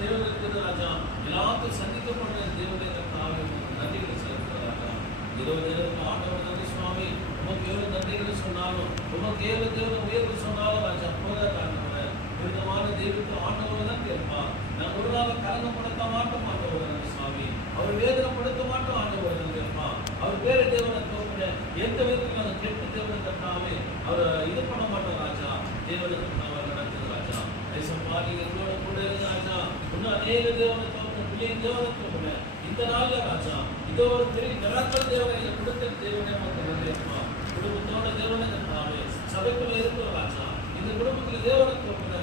தேவனுக்கு ராஜா எல்லாத்தையும் சந்திக்கப்படுற தேவனை கர்த்தாவே நன்றிகளை செலுத்துகிற ராஜா. இரவு நேரத்தில் ஆண்டவர் நன்றி சுவாமி, உமக்கு எவ்வளவு நன்றிகளை சொன்னாலும், உமக்கு எவ்வளவு தேவனை உயர்வு சொன்னாலும் ராஜா போதா ஆண்டவரே. விருதமான தெய்வத்தை ஆண்டவர் தான் கேட்பா. நான் ஒரு நாள் கலங்கப்படுத்த மாட்டோம் ஆண்டவர் நன்றி சுவாமி. அவர் வேதனைப்படுத்த மாட்டோம் ஆண்டவர் நன்றி அப்பா. அவர் வேற தேவனை தோற்ற எந்த விதத்தில் நாங்கள் கெட்டு தேவனை கட்டாமே அவர் இது பண்ண மாட்டோம் ராஜா. தேவனுக்கு அவர் நடக்குது ராஜா. பாடி எங்களோட கூட ராஜா. இன்னும் அநேக தேவனை தோற்ற பிள்ளை தேவனை தோற்ற இந்த நாள்ல ராஜா இதோ ஒரு பெரிய நிராக்கள் தேவனை கொடுத்த தேவனை மக்கள் நன்றிப்பா. குடும்பத்தோட தேவனை கட்டாமே சபைக்குள்ள இருக்கிற ராஜா. இந்த குடும்பத்தில் தேவனை தோற்ற